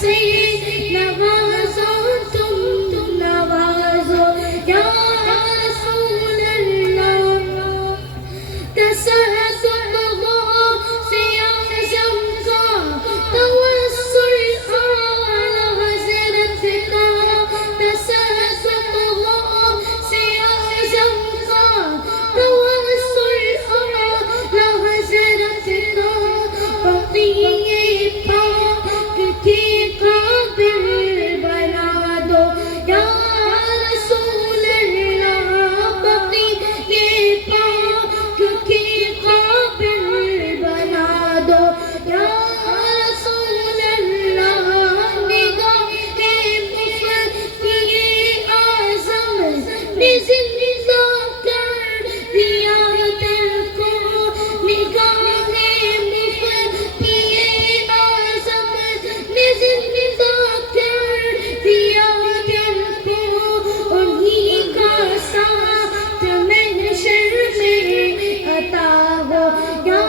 سے نوازو تم نوازو یا رسول اللہ تصدق سے اعظم کا توسل اعلی حضرت کا تصدق سے اعظم کا توسل اعلی حضرت کا بقیے پاک کی قابل بنا دو یا رسول اللہ بقیے پاک کی قابل بنا دو یا رسول اللہ نگاہ مفتی اعظم نے زندہ کر دیا دل کو نگاہ مفتی اعظم نے زندہ کر دیا دل کو انہیں کا ساتھ محشر میں عطا ہو یا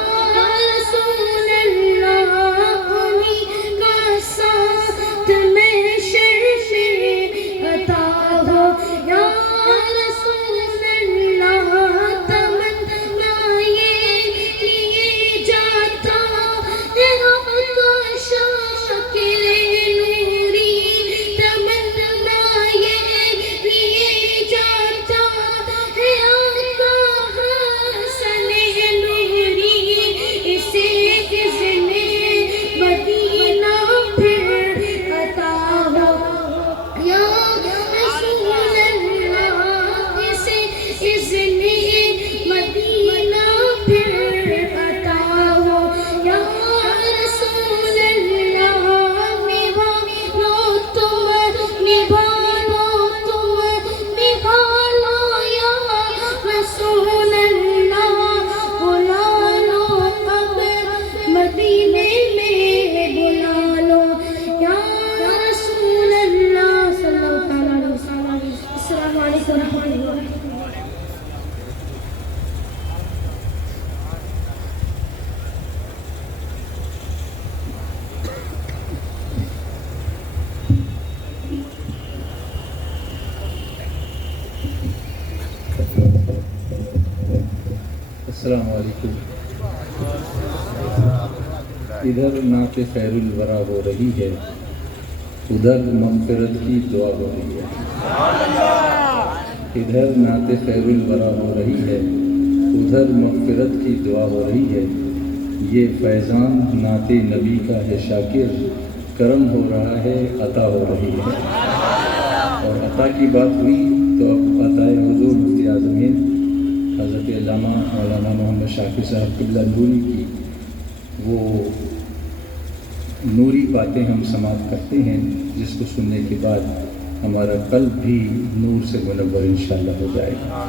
رسول اللہ انہیں کا ساتھ محشر میں عطا ہو یا رسول اللہ تمنا یہ لیے جاتا ہے حق کا شاکر نوری تمنا یہ لیے جاتا ہے حق کا حسن نوری اسے اذن مدینہ پھر عطا ہو یا رسول اللہ اسے اذن مدینہ پھر عطا ہو یا رسول اللہ نبھا لو تم نبھا لو تم نبھا لو یا رسول اللہ بلا لو اب مدینے میں بلا لو یا رسول اللہ صلی اللہ علیہ وسلم السلام علیکم ورحمۃ اللہ السلام علیکم. ادھر نعت خیر الورا ہو رہی ہے، ادھر مغفرت کی دعا ہو رہی ہے. ادھر نعت خیر الورا ہو رہی ہے، ادھر مغفرت کی دعا ہو رہی ہے. یہ فیضان نعت نبی کا ہے شاکر، کرم ہو رہا ہے، عطا ہو رہی ہے. اور عطا کی بات ہوئی تو اب عطائے حضور مفتی اعظم ہند حضرت علامہ مولانا محمد شافی صاحب قبلہ نوری کی وہ نوری باتیں ہم سماعت کرتے ہیں، جس کو سننے کے بعد ہمارا قلب بھی نور سے منور انشاءاللہ ہو جائے گا.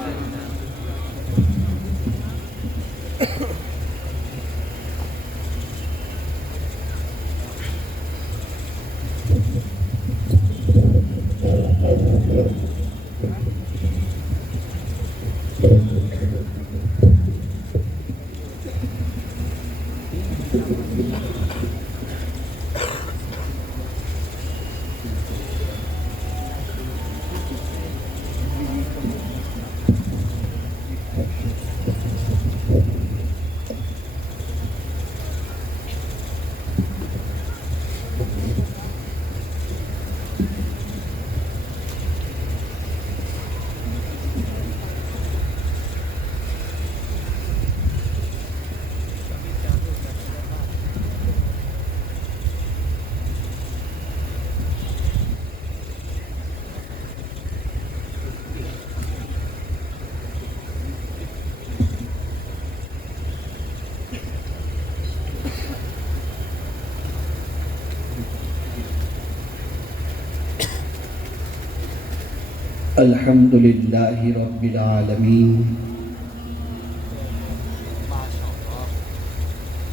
الحمد للہ رب العالمین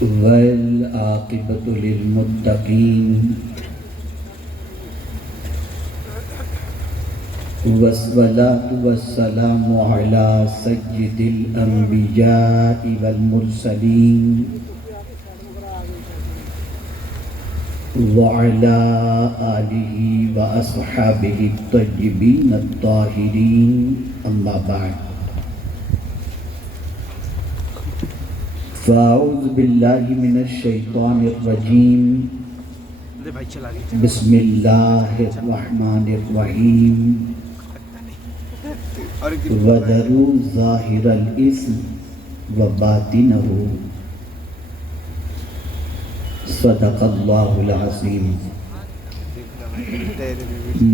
والعاقبۃ للمتقین والصلاة والسلام علی سید الانبیاء والمرسلین وعلى آله وأصحابه الطيبين الطاهرين أما بعد فأعوذ بالله من الشيطان الرجيم بسم الله الرحمن الرحيم وذروا ظاهر الإثم وباطنه صدق اللہ العظیم۔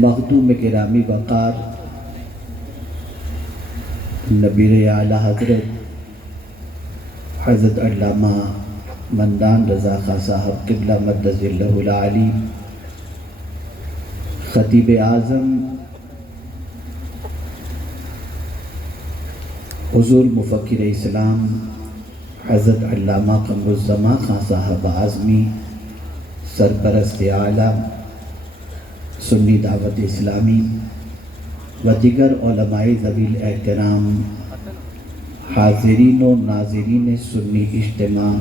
مخدوم گرامی وقار نبیر اعلیٰ حضرت علامہ مندان رضا خان صاحب قبلہ مدظ اللہ العالی، خطیب اعظم حضور مفکر اسلام حضرت علامہ قمر الزمان خان صاحب اعظمی، سرپرست اعلیٰ سنی دعوت اسلامی و دیگر علماء ذوی الاحترام، حاضرین و ناظرین سنی اجتماع،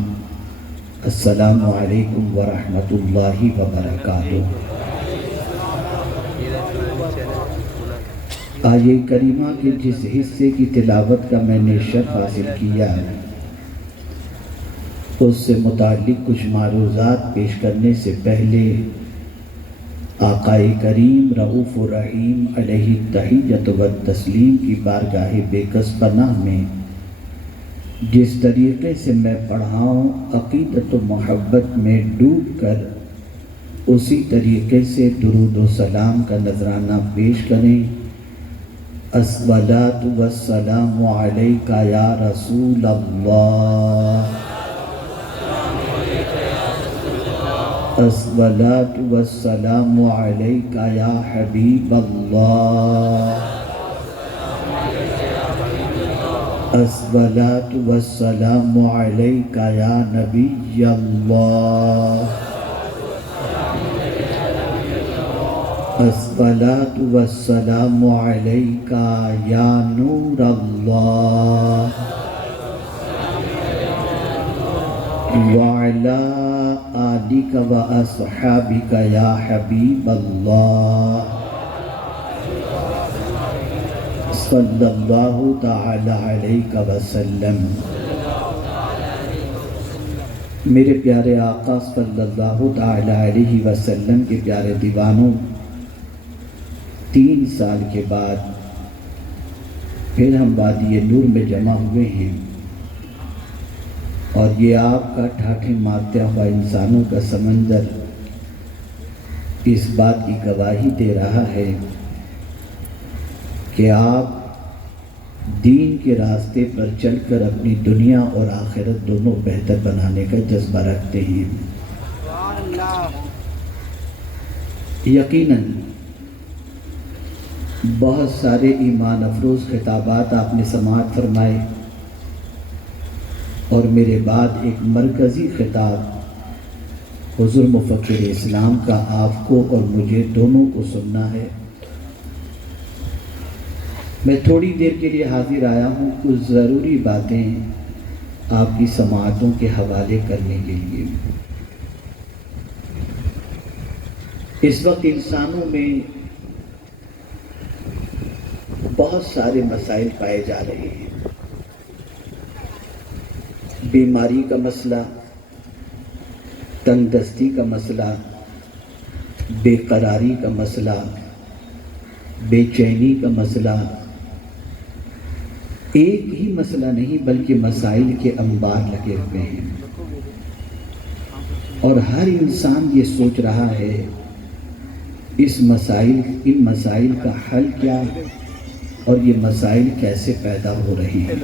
السلام علیکم ورحمۃ اللہ وبرکاتہ۔ آیہ کریمہ کے جس حصے کی تلاوت کا میں نے شرف حاصل کیا اس سے متعلق کچھ معروضات پیش کرنے سے پہلے آقا کریم رؤوف الرحیم علیہ التحیۃ والتسلیم کی بارگاہ بے کس پناہ میں جس طریقے سے میں پڑھا ہوں عقیدت و محبت میں ڈوب کر اسی طریقے سے درود و سلام کا نذرانہ پیش کریں۔ الصلاۃ والسلام علیک یا رسول اللہ، الصلاۃ والسلام علیک یا حبیب اللہ، الصلاۃ والسلام علیک یا نبی اللہ، الصلاۃ والسلام علیک یا نور اللہ، وعلی آلک و اصحابک یا حبیب اللہ، صلی اللہ تعالی علیہ وسلم۔ میرے پیارے آقا صلی اللہ تعالی علیہ وسلم کے پیارے دیوانوں، 3 سال کے بعد پھر ہم وادی نور میں جمع ہوئے ہیں، اور یہ آپ کا ٹھاٹھے مارتا ہوا انسانوں کا سمندر اس بات کی گواہی دے رہا ہے کہ آپ دین کے راستے پر چل کر اپنی دنیا اور آخرت دونوں بہتر بنانے کا جذبہ رکھتے ہیں۔ یقیناً بہت سارے ایمان افروز خطابات آپ نے سماعت فرمائے، اور میرے بعد ایک مرکزی خطاب حضور مفکر اسلام کا آپ کو اور مجھے دونوں کو سننا ہے۔ میں تھوڑی دیر کے لیے حاضر آیا ہوں کچھ ضروری باتیں آپ کی سماعتوں کے حوالے کرنے کے لیے۔ اس وقت انسانوں میں بہت سارے مسائل پائے جا رہے ہیں۔ بیماری کا مسئلہ، تنگ دستی کا مسئلہ، بے قراری کا مسئلہ، بے چینی کا مسئلہ، ایک ہی مسئلہ نہیں بلکہ مسائل کے انبار لگے ہوئے ہیں، اور ہر انسان یہ سوچ رہا ہے ان مسائل کا حل کیا اور یہ مسائل کیسے پیدا ہو رہے ہیں۔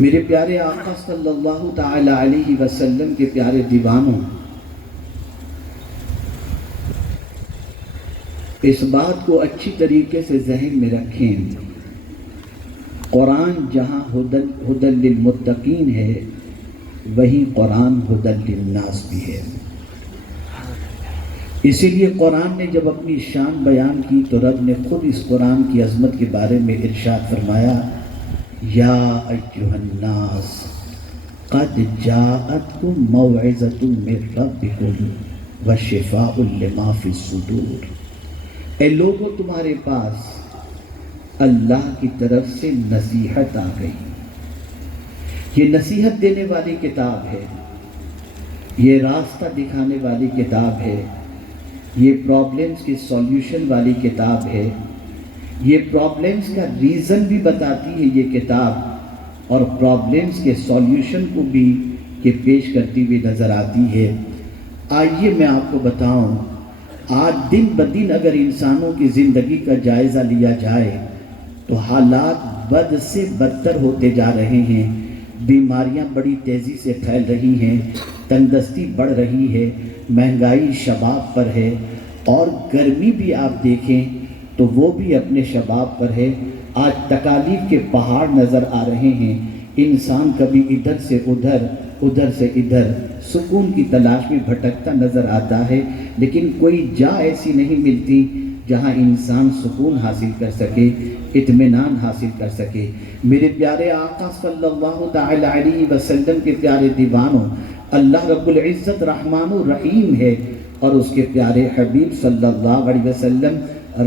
میرے پیارے آقا صلی اللہ تعالی علیہ وسلم کے پیارے دیوانوں، اس بات کو اچھی طریقے سے ذہن میں رکھیں، قرآن جہاں ہدی للمتقین ہے وہیں قرآن ہدی للناس بھی ہے۔ اسی لیے قرآن نے جب اپنی شان بیان کی تو رب نے خود اس قرآن کی عظمت کے بارے میں ارشاد فرمایا، یا ایھا الناس قد جاءتکم موعظۃ من ربکم وشفاء لما فی الصدور، اے لوگوں تمہارے پاس اللہ کی طرف سے نصیحت آ گئی۔ یہ نصیحت دینے والی کتاب ہے، یہ راستہ دکھانے والی کتاب ہے، یہ پرابلمز کی سولیوشن والی کتاب ہے، یہ پرابلمز کا ریزن بھی بتاتی ہے یہ کتاب، اور پرابلمز کے سولیوشن کو بھی یہ پیش کرتی ہوئی نظر آتی ہے۔ آئیے میں آپ کو بتاؤں، آج دن بدن اگر انسانوں کی زندگی کا جائزہ لیا جائے تو حالات بد سے بدتر ہوتے جا رہے ہیں، بیماریاں بڑی تیزی سے پھیل رہی ہیں، تندرستی بڑھ رہی ہے، مہنگائی شباب پر ہے، اور گرمی بھی آپ دیکھیں تو وہ بھی اپنے شباب پر ہے۔ آج تکالیف کے پہاڑ نظر آ رہے ہیں، انسان کبھی ادھر سے ادھر، ادھر سے ادھر سکون کی تلاش میں بھٹکتا نظر آتا ہے، لیکن کوئی جا ایسی نہیں ملتی جہاں انسان سکون حاصل کر سکے، اطمینان حاصل کر سکے۔ میرے پیارے آقا صلی اللہ تعالی علیہ وسلم کے پیارے دیوانوں، اللہ رب العزت رحمان الرحیم ہے، اور اس کے پیارے حبیب صلی اللہ علیہ وسلم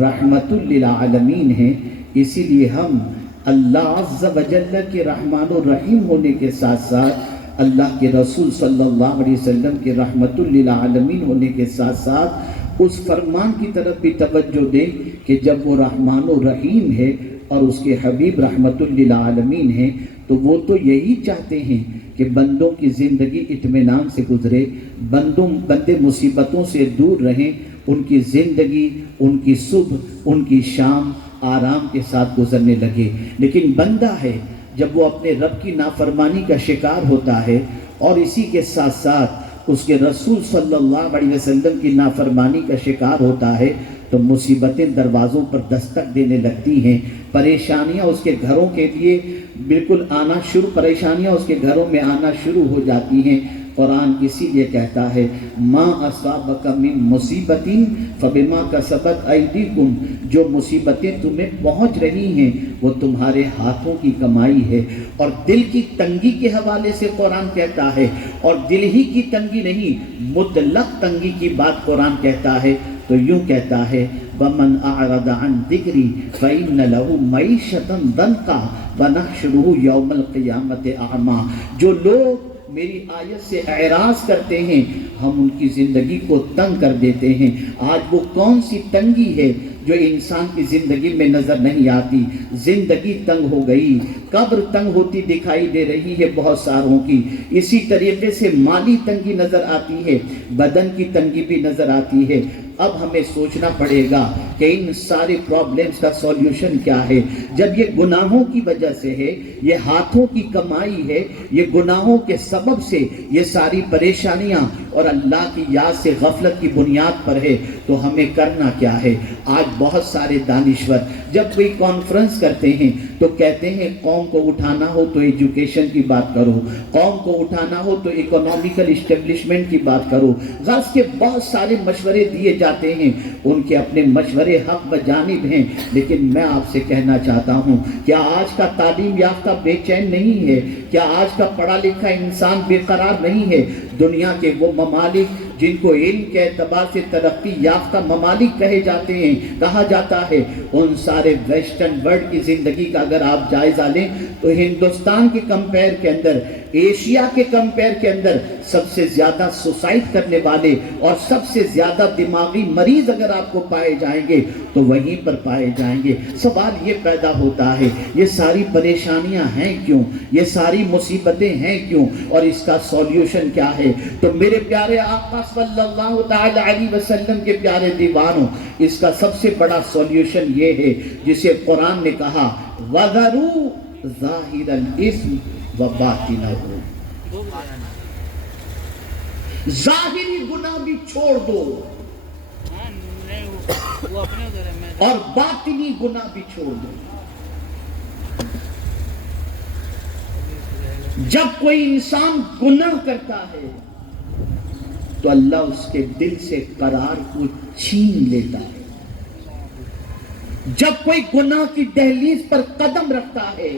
رحمت للعالمین ہیں۔ اسی لیے ہم اللہ عز و جل کے رحمان الرحیم ہونے کے ساتھ ساتھ اللہ کے رسول صلی اللہ علیہ وسلم کے رحمت للعالمین ہونے کے ساتھ ساتھ اس فرمان کی طرف بھی توجہ دیں کہ جب وہ رحمان الرحیم ہے اور اس کے حبیب رحمت للعالمین ہیں تو وہ تو یہی چاہتے ہیں کہ بندوں کی زندگی اطمینان سے گزرے، بندے مصیبتوں سے دور رہیں، ان کی زندگی، ان کی صبح، ان کی شام آرام کے ساتھ گزرنے لگے۔ لیکن بندہ ہے جب وہ اپنے رب کی نافرمانی کا شکار ہوتا ہے اور اسی کے ساتھ ساتھ اس کے رسول صلی اللہ علیہ وسلم کی نافرمانی کا شکار ہوتا ہے تو مصیبتیں دروازوں پر دستک دینے لگتی ہیں، پریشانیاں اس کے گھروں کے لیے بالکل پریشانیاں اس کے گھروں میں آنا شروع ہو جاتی ہیں۔ قرآن اسی لیے کہتا ہے ما اصابک من مصیبت فبما کسبت ایدیکم، جو مصیبتیں تمہیں پہنچ رہی ہیں وہ تمہارے ہاتھوں کی کمائی ہے۔ اور دل کی تنگی کے حوالے سے قرآن کہتا ہے، اور دل ہی کی تنگی نہیں، مطلق تنگی کی بات قرآن کہتا ہے، تو یوں کہتا ہے وَمَنْ أَعْرَضَ عَنْ ذِكْرِي فَإِنَّ لَهُ مَعِيشَةً ضَنْكًا وَنَحْشُرُهُ يَوْمَ الْقِيَامَةِ أَعْمَىٰ، جو لوگ میری آیت سے اعراض کرتے ہیں ہم ان کی زندگی کو تنگ کر دیتے ہیں۔ آج وہ کون سی تنگی ہے جو انسان کی زندگی میں نظر نہیں آتی؟ زندگی تنگ ہو گئی، قبر تنگ ہوتی دکھائی دے رہی ہے بہت ساروں کی، اسی طریقے سے مالی تنگی نظر آتی ہے، بدن کی تنگی بھی نظر آتی ہے۔ اب ہمیں سوچنا پڑے گا کہ ان سارے پرابلمز کا سولیوشن کیا ہے؟ جب یہ گناہوں کی وجہ سے ہے، یہ ہاتھوں کی کمائی ہے، یہ گناہوں کے سبب سے یہ ساری پریشانیاں اور اللہ کی یاد سے غفلت کی بنیاد پر ہے، تو ہمیں کرنا کیا ہے؟ آج بہت سارے دانشور جب کوئی کانفرنس کرتے ہیں تو کہتے ہیں قوم کو اٹھانا ہو تو ایجوکیشن کی بات کرو، قوم کو اٹھانا ہو تو اکنامیکل اسٹیبلشمنٹ کی بات کرو، غرض کے بہت سارے مشورے دیے جاتے ہیں، ان کے اپنے مشورے حق و جانب ہیں، لیکن میں آپ سے کہنا چاہتا ہوں کیا آج کا تعلیم یافتہ بے چین نہیں ہے؟ کیا آج کا پڑھا لکھا انسان بے قرار نہیں ہے؟ دنیا کے وہ ممالک جن کو علم کے اعتبار سے ترقی یافتہ ممالک کہے جاتے ہیں، کہا جاتا ہے، ان سارے ویسٹرن ورلڈ کی زندگی کا اگر آپ جائزہ لیں تو ہندوستان کے کمپیر کے اندر، ایشیا کے کمپیر کے اندر سب سے زیادہ سوسائڈ کرنے والے اور سب سے زیادہ دماغی مریض اگر آپ کو پائے جائیں گے تو وہیں پر پائے جائیں گے۔ سوال یہ پیدا ہوتا ہے یہ ساری پریشانیاں ہیں کیوں؟ یہ ساری مصیبتیں ہیں کیوں؟ اور اس کا سولیوشن کیا ہے؟ تو میرے پیارے آقا صلی اللہ تعالی علیہ وسلم کے پیارے دیوانوں، اس کا سب سے بڑا سولیوشن یہ ہے جسے قرآن نے کہا وَذَرُوا ظَاهِرَ الْإِثْمِ وَبَاطِنَهُ، ظاہری گناہ بھی چھوڑ دو اور باطنی گناہ بھی چھوڑ دو۔ جب کوئی انسان گناہ کرتا ہے تو اللہ اس کے دل سے قرار کو چھین لیتا ہے۔ جب کوئی گناہ کی دہلیز پر قدم رکھتا ہے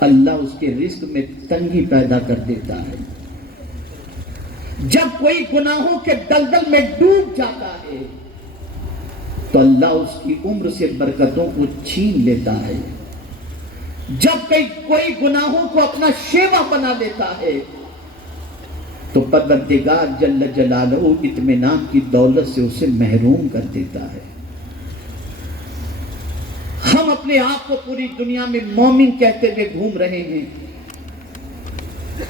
اللہ اس کے رزق میں تنگی پیدا کر دیتا ہے۔ جب کوئی گناہوں کے دلدل میں ڈوب جاتا ہے تو اللہ اس کی عمر سے برکتوں کو چھین لیتا ہے۔ جب کوئی گناہوں کو اپنا شیوا بنا لیتا ہے تو پروردگار جل جلالہ اطمینان کی دولت سے اسے محروم کر دیتا ہے۔ ہم اپنے آپ کو پوری دنیا میں مومن کہتے ہوئے گھوم رہے ہیں،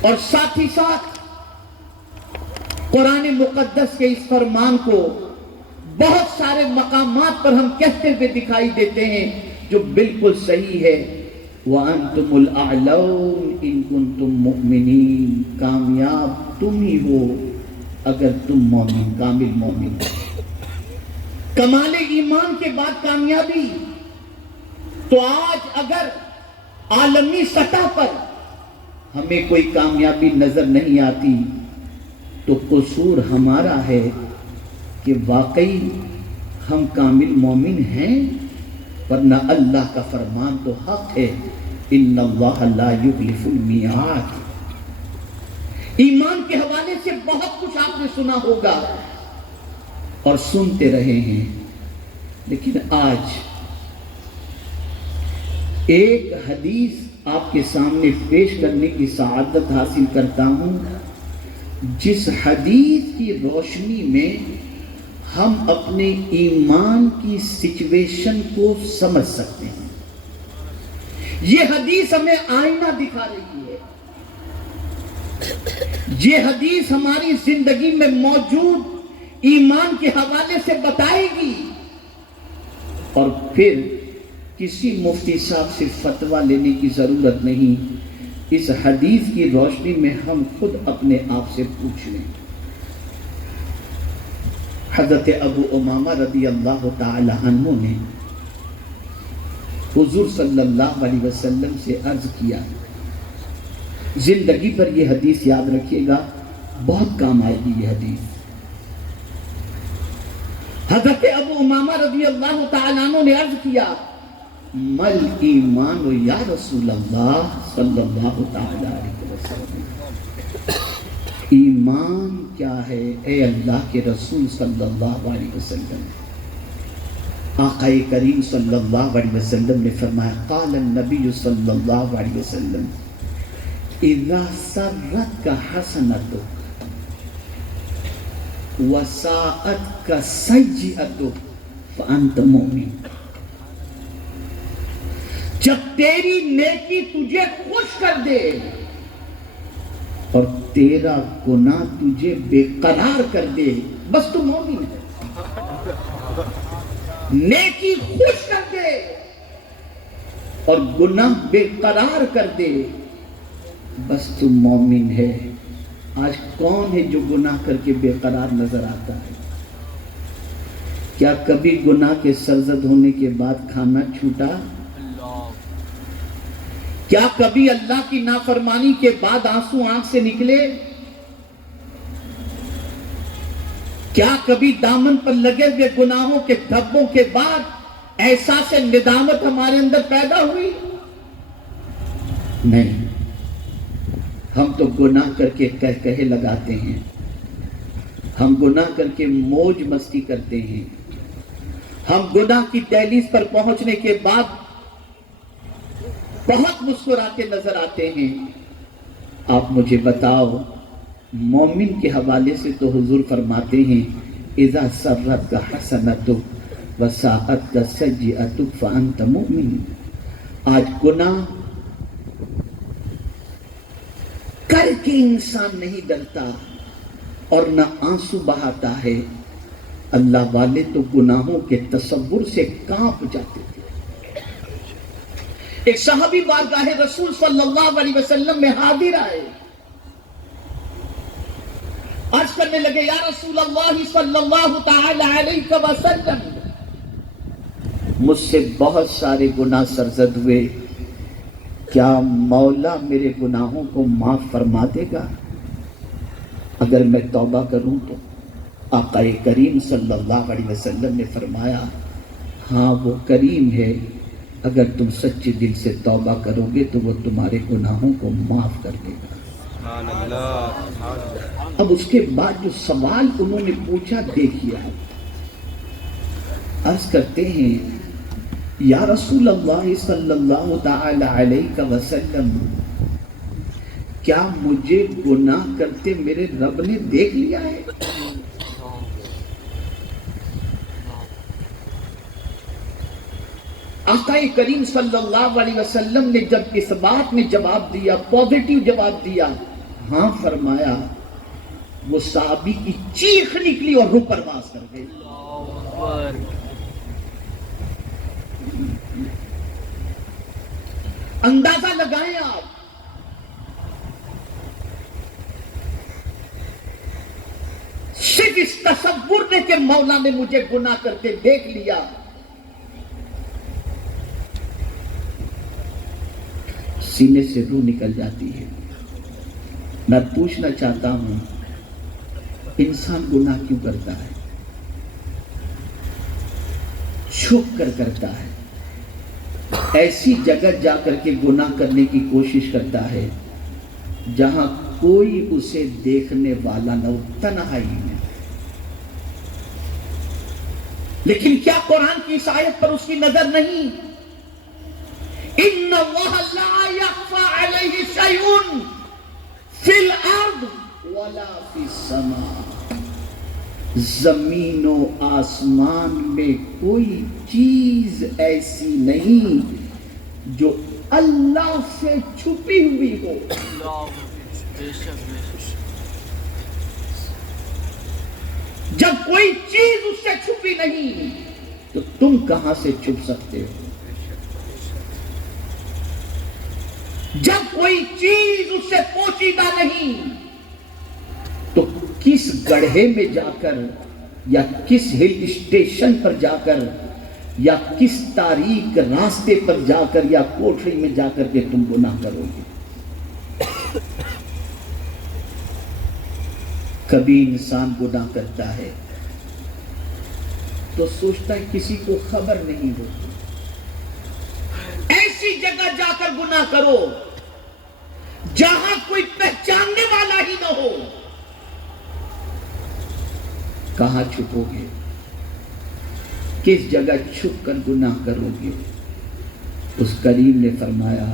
اور ساتھ ہی ساتھ قرآن مقدس کے اس فرمان کو بہت سارے مقامات پر ہم کہتے ہوئے دکھائی دیتے ہیں جو بالکل صحیح ہے۔ وَأَنْتُمُ الْأَعْلَوْنَ إِن كُنْتُم مُؤْمِنِينَ، کامیاب تم ہی ہو اگر تم مومن، کامل مومن۔ کمال ایمان کے بعد کامیابی۔ تو آج اگر عالمی سطح پر ہمیں کوئی کامیابی نظر نہیں آتی تو قصور ہمارا ہے کہ واقعی ہم کامل مومن ہیں، ورنہ اللہ کا فرمان تو حق ہے، ان اللہ لا یخلف المیعاد۔ ایمان کے حوالے سے بہت کچھ آپ نے سنا ہوگا اور سنتے رہے ہیں، لیکن آج ایک حدیث آپ کے سامنے پیش کرنے کی سعادت حاصل کرتا ہوں، جس حدیث کی روشنی میں ہم اپنے ایمان کی سچویشن کو سمجھ سکتے ہیں۔ یہ حدیث ہمیں آئینہ دکھا رہی ہے، یہ حدیث ہماری زندگی میں موجود ایمان کے حوالے سے بتائے گی، اور پھر کسی مفتی صاحب سے فتویٰ لینے کی ضرورت نہیں، اس حدیث کی روشنی میں ہم خود اپنے آپ سے پوچھ لیں۔ حضرت ابو امامہ رضی اللہ تعالی عنہ نے حضور صلی اللہ علیہ وسلم سے عرض کیا، زندگی پر یہ حدیث یاد رکھیے گا، بہت کام آئے گی یہ حدیث۔ حضرت ابو امامہ رضی اللہ تعالی عنہ نے عرض کیا، مل ایمان یا رسول اللہ صلی اللہ تعالی علیہ وسلم، ایمان کیا ہے اے اللہ کے رسول صلی اللہ علیہ وسلم؟ آقا کریم صلی اللہ علیہ وسلم نے فرمایا، قال النبی صلی اللہ علیہ وسلم، اذا سرتک حسنتک وساءتک سیئتک فانت مؤمن۔ جب تیری نیکی تجھے خوش کر دے اور تیرا گناہ تجھے بے قرار کر دے، بس تو مومن ہے۔ نیکی خوش کر دے اور گناہ بے قرار کر دے، بس تو مومن ہے۔ آج کون ہے جو گناہ کر کے بے قرار نظر آتا ہے؟ کیا کبھی گناہ کے سرزد ہونے کے بعد کھانا چھوٹا؟ کیا کبھی اللہ کی نافرمانی کے بعد آنسو آنکھ سے نکلے؟ کیا کبھی دامن پر لگے ہوئے گناہوں کے دھبوں کے بعد احساس ندامت ہمارے اندر پیدا ہوئی؟ نہیں، ہم تو گناہ کر کے کہے لگاتے ہیں، ہم گناہ کر کے موج مستی کرتے ہیں، ہم گناہ کی دہلیز پر پہنچنے کے بعد بہت مسکراتے نظر آتے ہیں۔ آپ مجھے بتاؤ، مومن کے حوالے سے تو حضور فرماتے ہیں، اذا سرتک حسنتک وساءتک سیئتک فانت مؤمن۔ آج گناہ کر کے انسان نہیں ڈرتا اور نہ آنسو بہاتا ہے۔ اللہ والے تو گناہوں کے تصور سے کانپ جاتے تھے۔ ایک صحابی بارگاہ رسول صلی اللہ علیہ وسلم میں حاضر آئے، عرض کرنے لگے، یا رسول اللہ صلی اللہ تعالی علیہ وسلم، مجھ سے بہت سارے گناہ سرزد ہوئے، کیا مولا میرے گناہوں کو معاف فرما دے گا اگر میں توبہ کروں تو؟ آقا کریم صلی اللہ علیہ وسلم نے فرمایا، ہاں وہ کریم ہے اگر تم سچے دل سے توبہ کرو گے تو وہ تمہارے گناہوں کو معاف کر دے گا۔ اب اس کے بعد جو سوال انہوں نے پوچھا دیکھیے آپ، عرض کرتے ہیں یا رسول اللہ صلی اللہ تعالی علیہ وسلم، کیا مجھے گناہ کرتے میرے رب نے دیکھ لیا ہے؟ آقا کریم صلی اللہ علیہ وسلم نے جب اس بات میں جواب دیا، پازیٹیو جواب دیا، ہاں فرمایا، وہ صحابی کی چیخ نکلی اور روح پرواز کر گئی۔ اندازہ لگائیں آپ، صرف اس تصور نے کہ مولا نے مجھے گناہ کرتے دیکھ لیا، سینے سے روح نکل جاتی ہے۔ میں پوچھنا چاہتا ہوں، انسان گناہ کیوں کرتا ہے؟ چھپ کر کرتا ہے، ایسی جگہ جا کر کے گناہ کرنے کی کوشش کرتا ہے جہاں کوئی اسے دیکھنے والا نہ ہو، تنہائی میں۔ لیکن کیا قرآن کی اس آیت پر اس کی نظر نہیں؟ ان اللہ لا یخفی علیہ شیء فی الارض ولا فی السماء، زمین و آسمان میں کوئی چیز ایسی نہیں جو اللہ سے چھپی ہوئی ہو۔ جب کوئی چیز اس سے چھپی نہیں تو تم کہاں سے چھپ سکتے ہو؟ جب کوئی چیز اس سے پوشیدہ نہیں تو کس گڑھے میں جا کر یا کس ہل اسٹیشن پر جا کر یا کس تاریک راستے پر جا کر یا کوٹھری میں جا کر کے تم گناہ کرو گے؟ کبھی انسان گناہ کرتا ہے تو سوچتا ہے کسی کو خبر نہیں ہوتی۔ ایسی جگہ جا کر گناہ کرو جہاں کوئی پہچاننے والا ہی نہ ہو۔ کہاں چھپو گے؟ کس جگہ چھپ کر گناہ کرو گے؟ اس کریم نے فرمایا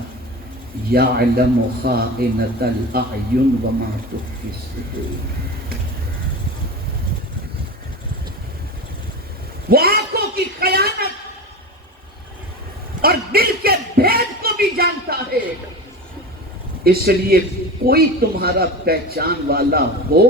یعلم خائنۃ الاعین وما تخفی الصدور، وہ آنکھوں کی خیانت اور دل کے بھید کو بھی جانتا ہے، اس لیے کوئی تمہارا پہچان والا ہو